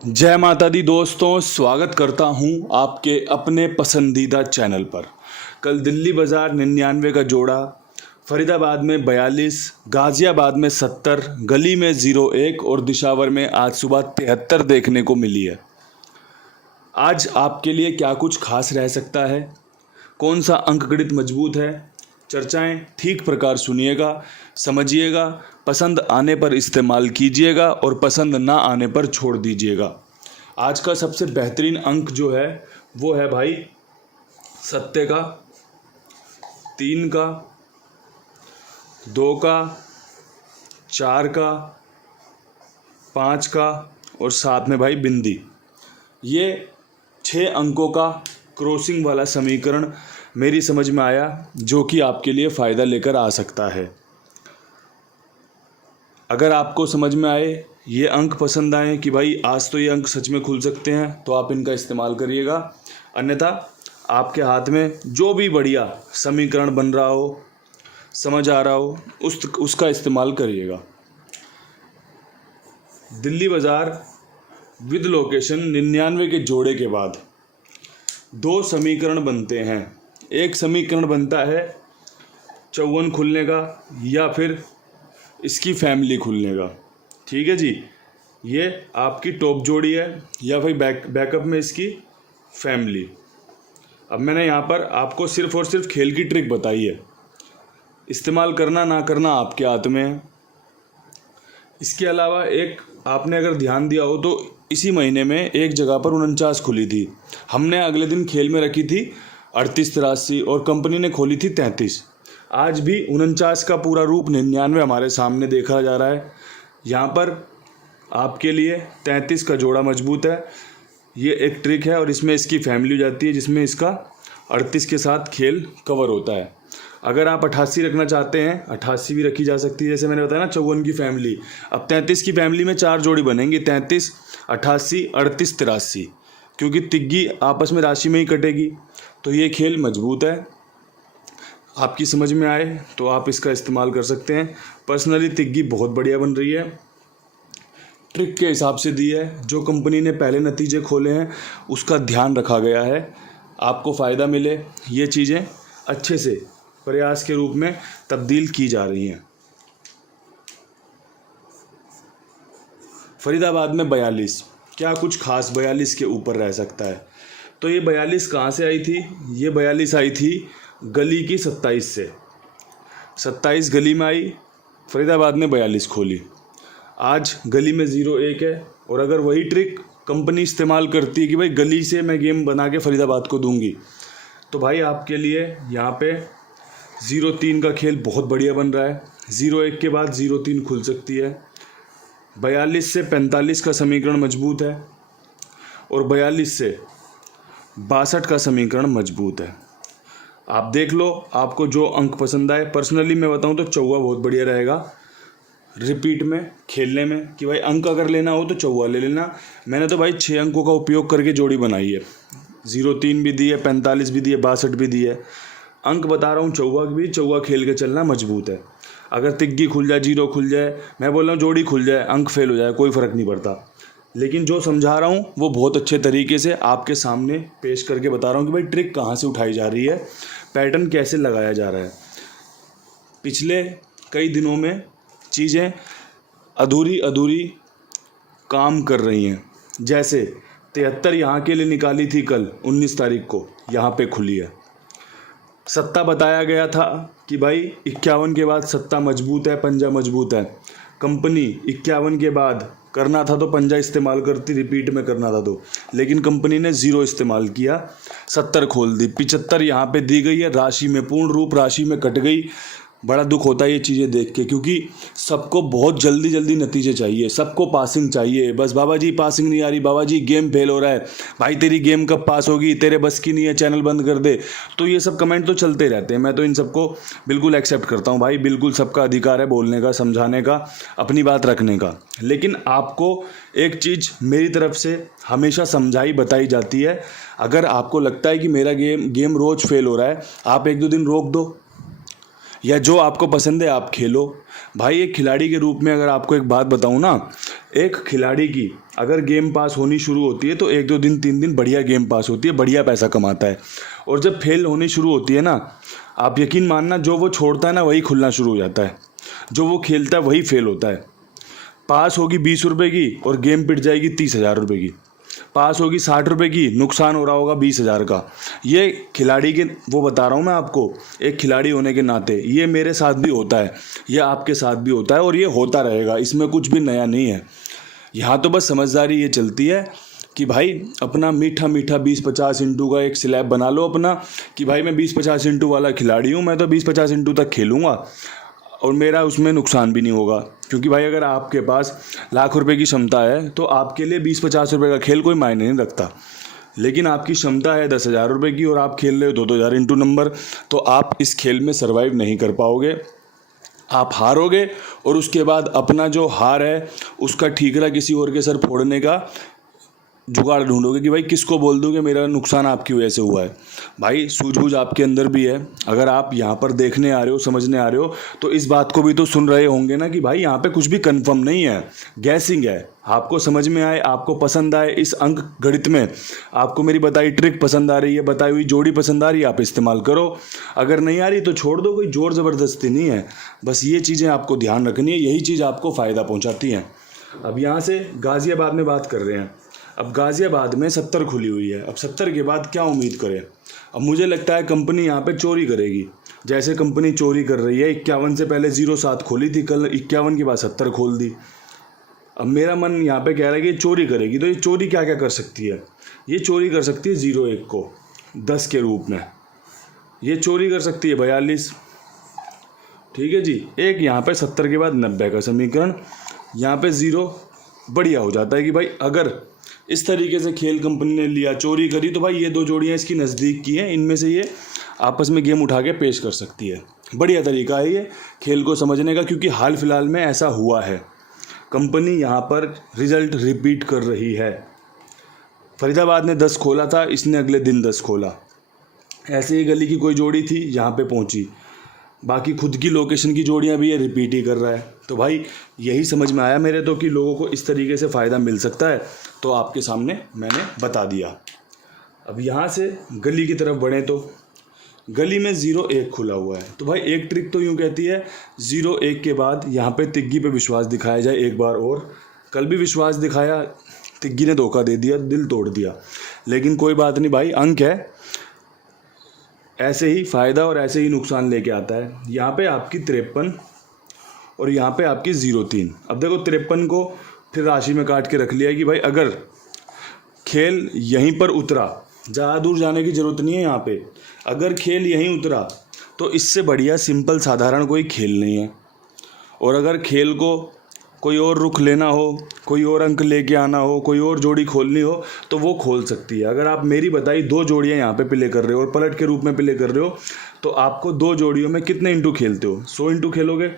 जय माता दी दोस्तों, स्वागत करता हूं आपके अपने पसंदीदा चैनल पर। कल दिल्ली बाज़ार 99 का जोड़ा, फरीदाबाद में 42, गाज़ियाबाद में 70, गली में 01 और दिशावर में आज सुबह 73 देखने को मिली है। आज आपके लिए क्या कुछ खास रह सकता है, कौन सा अंकगणित मजबूत है, चर्चाएं ठीक प्रकार सुनिएगा, समझिएगा, पसंद आने पर इस्तेमाल कीजिएगा और पसंद ना आने पर छोड़ दीजिएगा। आज का सबसे बेहतरीन अंक जो है वो है भाई सत्य का, 3 का, 2 का, 4 का, 5 का और 7 में भाई बिंदी। ये 6 अंकों का क्रॉसिंग वाला समीकरण मेरी समझ में आया, जो कि आपके लिए फ़ायदा लेकर आ सकता है। अगर आपको समझ में आए, ये अंक पसंद आए कि भाई आज तो ये अंक सच में खुल सकते हैं, तो आप इनका इस्तेमाल करिएगा। अन्यथा आपके हाथ में जो भी बढ़िया समीकरण बन रहा हो, समझ आ रहा हो, उसका इस्तेमाल करिएगा। दिल्ली बाज़ार विद लोकेशन 99 के जोड़े के बाद 2 समीकरण बनते हैं। एक समीकरण बनता है 54 खुलने का या फिर इसकी फैमिली खुलने का। ठीक है जी, ये आपकी टॉप जोड़ी है या फिर बैकअप में इसकी फैमिली। अब मैंने यहाँ पर आपको सिर्फ और सिर्फ खेल की ट्रिक बताई है, इस्तेमाल करना ना करना आपके हाथ में है। इसके अलावा एक आपने अगर ध्यान दिया हो तो इसी महीने में एक जगह पर 49 खुली थी, हमने अगले दिन खेल में रखी थी 38-83 और कंपनी ने खोली थी 33। आज भी 49 का पूरा रूप 99 हमारे सामने देखा जा रहा है। यहाँ पर आपके लिए 33 का जोड़ा मजबूत है। ये एक ट्रिक है और इसमें इसकी फैमिली हो जाती है, जिसमें इसका 38 के साथ खेल कवर होता है। अगर आप 88 रखना चाहते हैं, 88 भी रखी जा सकती है, जैसे मैंने बताया ना 54 की फैमिली। अब 33 की फैमिली में 4 जोड़ी बनेंगी, 33, 88, 38, 83, क्योंकि तिग्गी आपस में राशि में ही कटेगी। तो ये खेल मजबूत है। आपकी समझ में आए तो आप इसका इस्तेमाल कर सकते हैं। पर्सनली तिग्गी बहुत बढ़िया बन रही है, ट्रिक के हिसाब से दी है। जो कंपनी ने पहले नतीजे खोले हैं उसका ध्यान रखा गया है, आपको फ़ायदा मिले ये चीज़ें अच्छे से प्रयास के रूप में तब्दील की जा रही हैं। फरीदाबाद में 42, क्या कुछ खास 42 के ऊपर रह सकता है? तो ये 42 कहाँ से आई थी? ये 42 आई थी गली की 27 से। 27 गली में आई, फरीदाबाद ने 42 खोली। आज गली में 01 है और अगर वही ट्रिक कंपनी इस्तेमाल करती है कि भाई गली से मैं गेम बना के फरीदाबाद को दूंगी, तो भाई आपके लिए यहाँ पे 03 का खेल बहुत बढ़िया बन रहा है। 01 के बाद 03 खुल सकती है। 42 से 45 का समीकरण मजबूत है और 42 से 62 का समीकरण मजबूत है। आप देख लो, आपको जो अंक पसंद आए। पर्सनली मैं बताऊं तो चौवा बहुत बढ़िया रहेगा रिपीट में खेलने में, कि भाई अंक अगर लेना हो तो चौवा ले लेना। मैंने तो भाई 6 अंकों का उपयोग करके जोड़ी बनाई है। 03 भी दी है, 45 भी दी है, 62 भी दी है। अंक बता रहा हूँ चौवा भी, चौवा खेल के चलना मजबूत है। अगर तिग्गी खुल जाए, 0 खुल जाए, मैं बोल रहा हूँ जोड़ी खुल जाए, अंक फेल हो जाए, कोई फ़र्क नहीं पड़ता। लेकिन जो समझा रहा हूँ वो बहुत अच्छे तरीके से आपके सामने पेश करके बता रहा हूँ कि भाई ट्रिक कहाँ से उठाई जा रही है, पैटर्न कैसे लगाया जा रहा है। पिछले कई दिनों में चीज़ें अधूरी अधूरी काम कर रही हैं। जैसे 73 यहाँ के लिए निकाली थी कल 19 तारीख को, यहाँ पे खुली है। सत्ता बताया गया था कि भाई 51 के बाद सत्ता मजबूत है, पंजा मजबूत है। कंपनी 51 के बाद करना था तो पंजा इस्तेमाल करती, रिपीट में करना था तो, लेकिन कंपनी ने 0 इस्तेमाल किया, 70 खोल दी। 75 यहाँ पे दी गई है, राशि में पूर्ण रूप राशि में कट गई। बड़ा दुख होता है ये चीज़ें देख के, क्योंकि सबको बहुत जल्दी जल्दी नतीजे चाहिए, सबको पासिंग चाहिए। बस बाबा जी पासिंग नहीं आ रही, बाबा जी गेम फेल हो रहा है, भाई तेरी गेम कब पास होगी, तेरे बस की नहीं है, चैनल बंद कर दे। तो ये सब कमेंट तो चलते रहते हैं। मैं तो इन सबको बिल्कुल एक्सेप्ट करता हूँ भाई, बिल्कुल सबका अधिकार है बोलने का, समझाने का, अपनी बात रखने का। लेकिन आपको एक चीज़ मेरी तरफ से हमेशा समझाई बताई जाती है, अगर आपको लगता है कि मेरा गेम रोज़ फेल हो रहा है, आप 1-2 दिन रोक दो, या जो आपको पसंद है आप खेलो। भाई एक खिलाड़ी के रूप में अगर आपको एक बात बताऊं ना, एक खिलाड़ी की अगर गेम पास होनी शुरू होती है तो 1-2 दिन 3 दिन बढ़िया गेम पास होती है, बढ़िया पैसा कमाता है। और जब फेल होनी शुरू होती है ना, आप यकीन मानना जो वो छोड़ता है ना वही खुलना शुरू हो जाता है, जो वो खेलता है वही फेल होता है। पास होगी 20 रुपये की और गेम पिट जाएगी 30,000 रुपये की। पास होगी 60 रुपये की, नुकसान हो रहा होगा 20,000 का। ये खिलाड़ी के वो बता रहा हूँ मैं आपको, एक खिलाड़ी होने के नाते ये मेरे साथ भी होता है, ये आपके साथ भी होता है और ये होता रहेगा, इसमें कुछ भी नया नहीं है। यहाँ तो बस समझदारी ये चलती है कि भाई अपना मीठा मीठा 20-50 इंटू का एक स्लैब बना लो अपना, कि भाई मैं 20-50 इंटू वाला खिलाड़ी हूँ, मैं तो 20-50 इंटू तक खेलूँगा और मेरा उसमें नुकसान भी नहीं होगा। क्योंकि भाई अगर आपके पास लाख रुपए की क्षमता है तो आपके लिए 20-50 रुपये का खेल कोई मायने नहीं रखता। लेकिन आपकी क्षमता है 10,000 रुपये की और आप खेल रहे हो 2,000 इंटू नंबर, तो आप इस खेल में सर्वाइव नहीं कर पाओगे, आप हारोगे। और उसके बाद अपना जो हार है उसका ठीकरा किसी और के सर फोड़ने का जुगाड़ ढूंढोगे कि भाई किसको बोल दूँ कि मेरा नुकसान आपकी वजह से हुआ है। भाई सूझबूझ आपके अंदर भी है, अगर आप यहाँ पर देखने आ रहे हो, समझने आ रहे हो, तो इस बात को भी तो सुन रहे होंगे ना कि भाई यहाँ पे कुछ भी कंफर्म नहीं है, गैसिंग है। आपको समझ में आए, आपको पसंद आए इस अंक गणित में, आपको मेरी बताई ट्रिक पसंद आ रही है, बताई हुई जोड़ी पसंद आ रही है, आप इस्तेमाल करो। अगर नहीं आ रही तो छोड़ दो, कोई जोर ज़बरदस्ती नहीं है। बस ये चीज़ें आपको ध्यान रखनी है, यही चीज़ आपको फ़ायदा पहुँचाती हैं। अब यहाँ से गाज़ियाबाद में बात कर रहे हैं। अब गाज़ियाबाद में 70 खुली हुई है। अब 70 के बाद क्या उम्मीद करें। अब मुझे लगता है कंपनी यहाँ पे चोरी करेगी, जैसे कंपनी चोरी कर रही है। 51 से पहले 07 खोली थी, कल 51 के बाद 70 खोल दी। अब मेरा मन यहाँ पे कह रहा है कि चोरी करेगी, तो ये चोरी क्या क्या कर सकती है। ये चोरी कर सकती है 01 को 10 के रूप में, ये चोरी कर सकती है 42। ठीक है जी। एक यहाँ पे 70 के बाद 90 का समीकरण, यहाँ पे 0 बढ़िया हो जाता है कि भाई अगर इस तरीके से खेल कंपनी ने लिया, चोरी करी, तो भाई ये 2 जोड़ियाँ इसकी नज़दीक की हैं, इनमें से ये आपस में गेम उठा के पेश कर सकती है। बढ़िया तरीका है ये खेल को समझने का, क्योंकि हाल फिलहाल में ऐसा हुआ है। कंपनी यहाँ पर रिजल्ट रिपीट कर रही है। फरीदाबाद ने 10 खोला था, इसने अगले दिन 10 खोला। ऐसे ही गली की कोई जोड़ी थी, यहाँ पे पहुँची। बाकी खुद की लोकेशन की जोड़ियाँ भी ये रिपीट ही कर रहा है। तो भाई यही समझ में आया मेरे तो कि लोगों को इस तरीके से फ़ायदा मिल सकता है, तो आपके सामने मैंने बता दिया। अब यहाँ से गली की तरफ बढ़ें तो गली में 01 खुला हुआ है। तो भाई एक ट्रिक तो यूँ कहती है 01 के बाद यहाँ पे तिग्गी पे विश्वास दिखाया जाए एक बार और। कल भी विश्वास दिखाया, तिग्गी ने धोखा दे दिया, दिल तोड़ दिया। लेकिन कोई बात नहीं भाई, अंक है, ऐसे ही फ़ायदा और ऐसे ही नुकसान लेके आता है। यहाँ पे आपकी 53 और यहाँ पे आपकी 03। अब देखो 53 को फिर राशि में काट के रख लिया कि भाई अगर खेल यहीं पर उतरा, ज़्यादा दूर जाने की ज़रूरत नहीं है यहाँ पे, अगर खेल यहीं उतरा तो इससे बढ़िया सिंपल साधारण कोई खेल नहीं है। और अगर खेल को कोई और रुख लेना हो, कोई और अंक लेके आना हो, कोई और जोड़ी खोलनी हो, तो वो खोल सकती है। अगर आप मेरी बताई 2 जोड़ियाँ यहाँ पे प्ले कर रहे हो और पलट के रूप में प्ले कर रहे हो, तो आपको 2 जोड़ियों में कितने इंटू खेलते हो। 100 इंटू खेलोगे,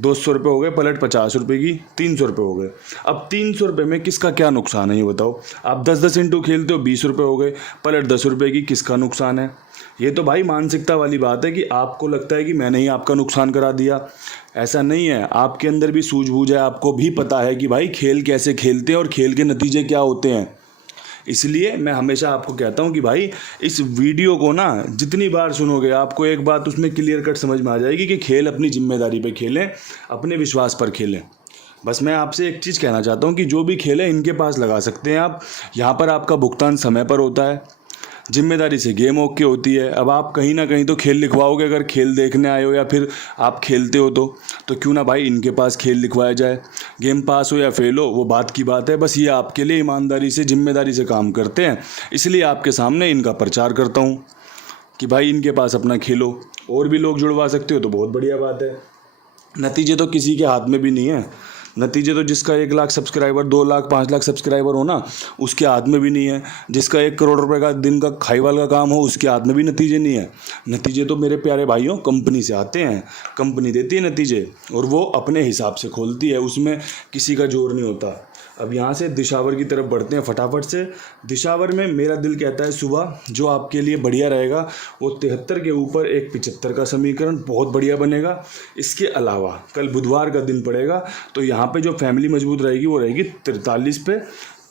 200 रुपये हो गए, पलट 50 रुपये की 300 रुपये हो गए। अब 300 रुपये में किसका क्या नुकसान है ये बताओ। आप 10-10 इंटू खेलते हो, 20 रुपये हो गए, पलट 10 रुपये की, किसका नुकसान है। ये तो भाई मानसिकता वाली बात है कि आपको लगता है कि मैंने ही आपका नुकसान करा दिया। ऐसा नहीं है, आपके अंदर भी सूझबूझ है, आपको भी पता है कि भाई खेल कैसे खेलते हैं और खेल के नतीजे क्या होते हैं। इसलिए मैं हमेशा आपको कहता हूं कि भाई इस वीडियो को ना जितनी बार सुनोगे आपको एक बात उसमें क्लियर कट समझ में आ जाएगी कि खेल अपनी जिम्मेदारी पे खेलें, अपने विश्वास पर खेलें। बस मैं आपसे एक चीज़ कहना चाहता हूं कि जो भी खेल है इनके पास लगा सकते हैं आप। यहाँ पर आपका भुगतान समय पर होता है, जिम्मेदारी से गेम ओके होती है। अब आप कहीं ना कहीं तो खेल लिखवाओगे, अगर खेल देखने आए हो या फिर आप खेलते हो तो क्यों ना भाई इनके पास खेल लिखवाया जाए। गेम पास हो या फेल हो वो बात की बात है, बस ये आपके लिए ईमानदारी से जिम्मेदारी से काम करते हैं, इसलिए आपके सामने इनका प्रचार करता हूँ कि भाई इनके पास अपना खेलो। और भी लोग जुड़वा सकते हो तो बहुत बढ़िया बात है। नतीजे तो किसी के हाथ में भी नहीं है, नतीजे तो जिसका 1 लाख सब्सक्राइबर, 2 लाख 5 लाख सब्सक्राइबर हो ना उसके हाथ में भी नहीं है। जिसका 1 करोड़ रुपए का दिन का खाईवाल का काम हो उसके हाथ में भी नतीजे नहीं है। नतीजे तो मेरे प्यारे भाइयों कंपनी से आते हैं, कंपनी देती है नतीजे और वो अपने हिसाब से खोलती है, उसमें किसी का जोर नहीं होता। अब यहाँ से दिशावर की तरफ बढ़ते हैं फटाफट से। दिशावर में मेरा दिल कहता है सुबह जो आपके लिए बढ़िया रहेगा वो 73 के ऊपर एक 75 का समीकरण बहुत बढ़िया बनेगा। इसके अलावा कल बुधवार का दिन पड़ेगा तो यहाँ पे जो फैमिली मजबूत रहेगी वो रहेगी 43 पे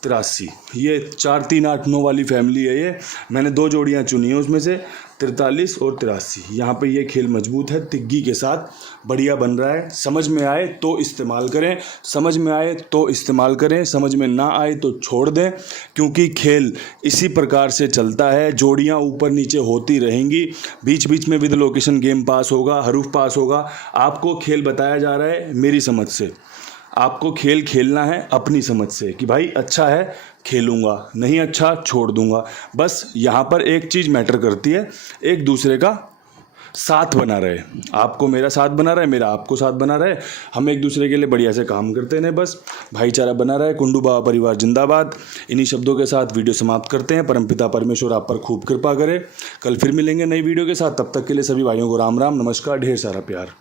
83। ये 4 3 8 9 वाली फैमिली है। ये मैंने 2 जोड़ियाँ चुनी हैं उसमें से 43 और 83। यहाँ पे ये खेल मजबूत है, तिग्गी के साथ बढ़िया बन रहा है। समझ में आए तो इस्तेमाल करें, समझ में आए तो इस्तेमाल करें, समझ में ना आए तो छोड़ दें, क्योंकि खेल इसी प्रकार से चलता है। जोड़ियाँ ऊपर नीचे होती रहेंगी, बीच बीच में विद लोकेशन गेम पास होगा, हरूफ पास होगा। आपको खेल बताया जा रहा है मेरी समझ से, आपको खेल खेलना है अपनी समझ से कि भाई अच्छा है खेलूँगा, नहीं अच्छा छोड़ दूँगा। बस यहाँ पर एक चीज़ मैटर करती है, एक दूसरे का साथ बना रहे। आपको मेरा साथ बना रहा है, मेरा आपको साथ बना रहे, हम एक दूसरे के लिए बढ़िया से काम करते हैं, बस भाईचारा बना रहा है। कुंडू बाबा परिवार जिंदाबाद। इन्हीं शब्दों के साथ वीडियो समाप्त करते हैं। परमपिता परमेश्वर आप पर खूब कृपा करे। कल फिर मिलेंगे नई वीडियो के साथ। तब तक के लिए सभी भाइयों को राम राम, नमस्कार, ढेर सारा प्यार।